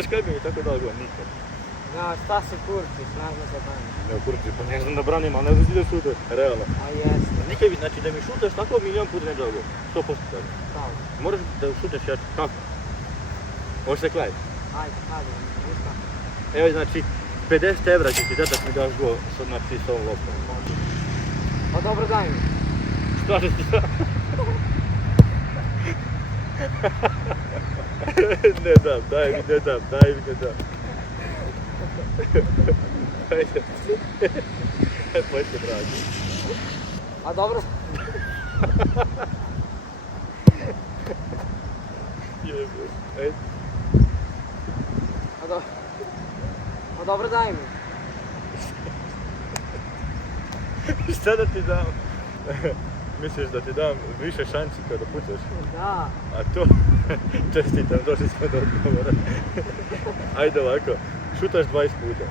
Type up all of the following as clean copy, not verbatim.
Znaš kaj bi mi tako dao gol? Nikad. Ja, šta si Kurčić, ne znam za mene. Ne, Kurčić, pa ne znam da branim, ali ne znam ti da šuteš, realno. A jeste. Nikad bi, znači da mi šutaš tako milion puta ne dao gol. 100% tako. Kako? Moraš da šuteš jače. Kako? Možeš se kladiti. Ajde, ništa. Evo, znači, 50 evra ću ti dati da mi daš gol, znači, s ovom loptom. Pa dobro, daj mi. Šta će ti da? Ne dam, daj mi, ne dam. Ajde. Pojďte, brati. A dobro. Jebe, ajde. A dobro, daj mi. Šta da ti dam? Misliš da ti dam više šanci kada pucaš? Da. A to, čestitam, došli smo do odgovora. Ajde ovako, šutaš 20 puta.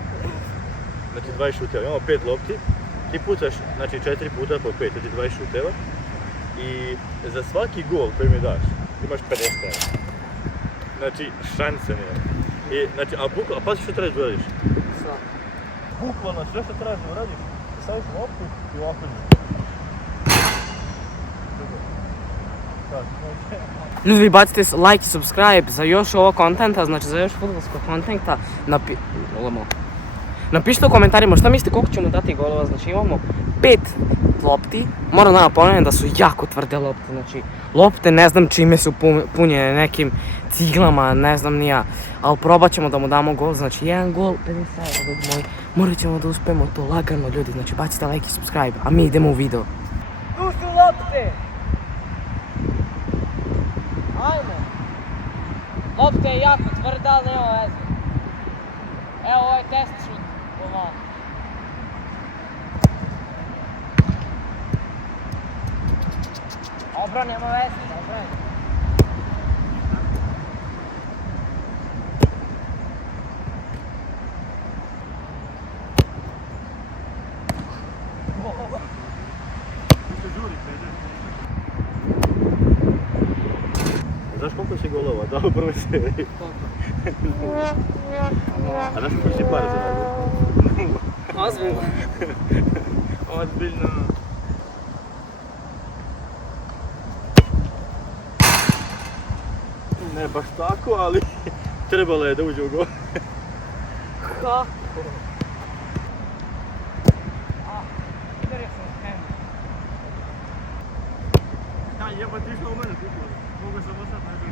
Znači 20 šuteva, imamo 5 lopti. Ti pucaš, znači 4 puta po 5, znači 20 šuteva. I za svaki gol koji mi daš, imaš 50 evra. Znači, šanse nema. I, znači, a pazi što trebaš da uradiš? Šta? Bukvalno sve što trebaš da uradiš, staviš loptu i ovako nju. Ljudi, vi bacite like i subscribe za još ovog kontenta, znači za još fudbalskog kontenta. Napišite u komentarima šta mislite koliko ćemo dati golova, znači imamo 5 lopti. Moram da napomenem da su jako tvrde lopte, znači lopte ne znam čime su punjene, nekim ciglama, ne znam ni ja. Ali probat ćemo da mu damo gol, znači jedan gol, 50 evra, ljudi moji. Morat ćemo da uspemo to lagano, ljudi, znači bacite like i subscribe, a mi idemo u video. Tu su lopte! Ajmo! Lopta je jako tvrda, ali nema veze. Evo, ovo je test šut. Ovo. Dobro, nema veze, dobro je. Znaš koliko si golova dao u prvoj seriji? A znaš koliko si para zaradio? Ozbiljno. Ozbiljno. Ne baš tako, ali trebalo je da uđe u gol. Kako? Udario sam u temu. Da, jeba ti išla u mene bukvalno. Mogu sam ostat na žutu.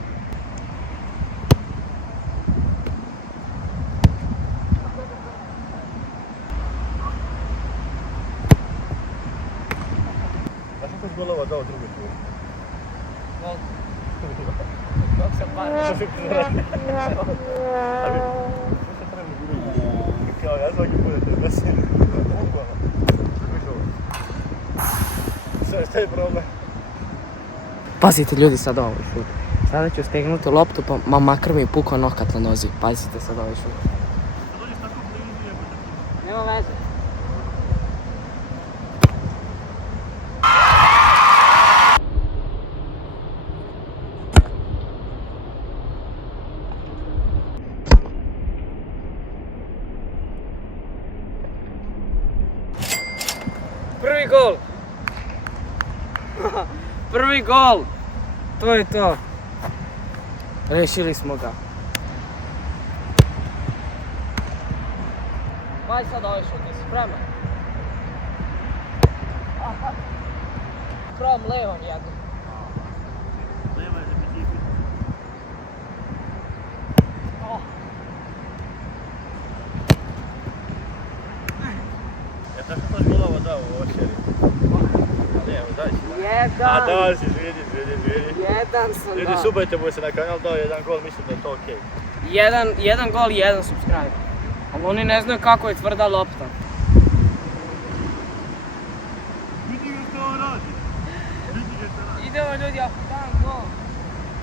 Znaš kako si golova dao drugu turu? Koliko? Koliko sam para? A vi, što se treba guriti? Kao ja svaki put da te besim. Bukvalno. Šta je problem? Pazite ljudi sad ovaj šut. Sada ću stegnuti loptu pa makar mi je pukao nokat na nozi. Pazite sad ovaj šut. Nema veze. Prvi gol! Prvi gol! To je to. Rešili smo ga. Pazi sad ovaj šut, jesi spreman? Probam levom jednom. Leva je repetitiv. Ja znaš kako si golova dao u ovoj seriji? Ali evo, daj si. Jedan! A dao si, zvijedi. Jedan sam Ljudi, dao. subajte mu se na kanal, dao jedan gol, mislim da je to okej. Jedan gol i jedan subscribe. Ali oni ne znaju kako je tvrda lopta. Vidi ga što on radi. Idemo ljudi, ako dam gol,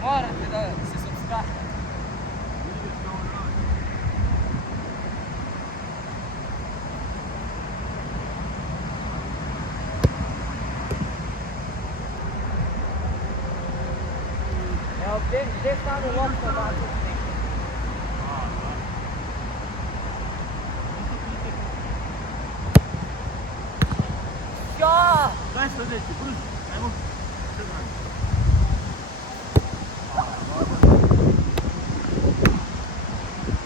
morate da se subscribe. Vidi ga što on radi. Evo, gdje stane lopta da? Daj sljedeći, brzo, ajmo.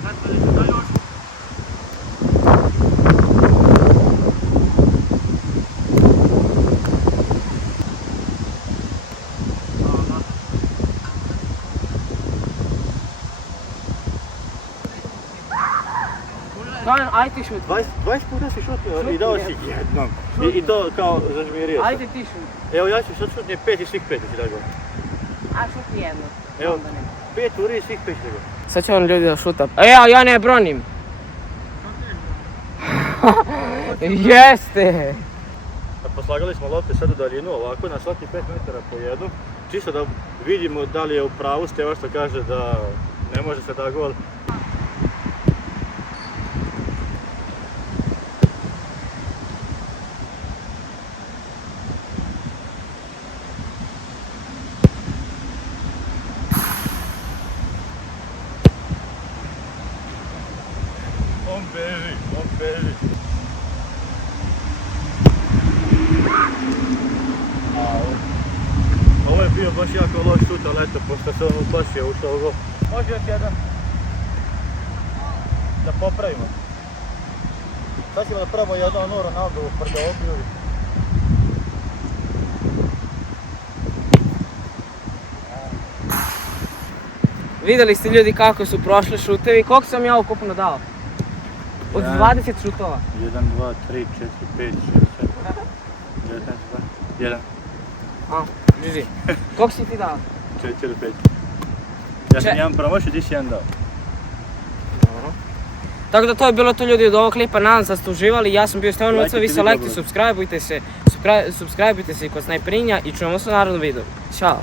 Daj sljedeći, daj još. Stojan, aj ti šuti. 20 puta si šutio Šutio i dao je. si jednom. I to kao zažmirio se. Ajde ti šuti. Evo ja ću sad šutnije 5 i svih 5 ti da go. A šuti jedno. Evo, Onda ne. 5 uri i svih 5 da go. Sad će on ljudi da šuta. A ja ne bronim. Jeste! Poslagali smo lopte sad u daljinu ovako na svaki 5 metara po jednu. Čisto da vidimo da li je u pravu Steva što kaže da ne može se da gol. On beži. Ovo je bio baš jako loš šut, ali eto, pošto se on uplašio ušao u gol. Može još jedan. Da popravimo. Sad ćemo da probamo jedno ono Ronaldovu prdeobiju. Vidjeli ste ljudi kako su prošli šutevi. Koliko sam ja ukupno dao? Od 20 šutova. 1, 2, 3, 4, 5, 6, 7, 19, 1. A, žiži. Koliko si ti dao? 4 ili 5. Ja sam jedan promašio, ti si jedan dao. Dobro. Tako da to je bilo to ljudi od ovog klipa, nadam se da ste uživali. Ja sam bio Stevan Muca, vi se lajkite, subscribeujte se i kod Snajperinja i čujemo se u narednom videu. Ćao!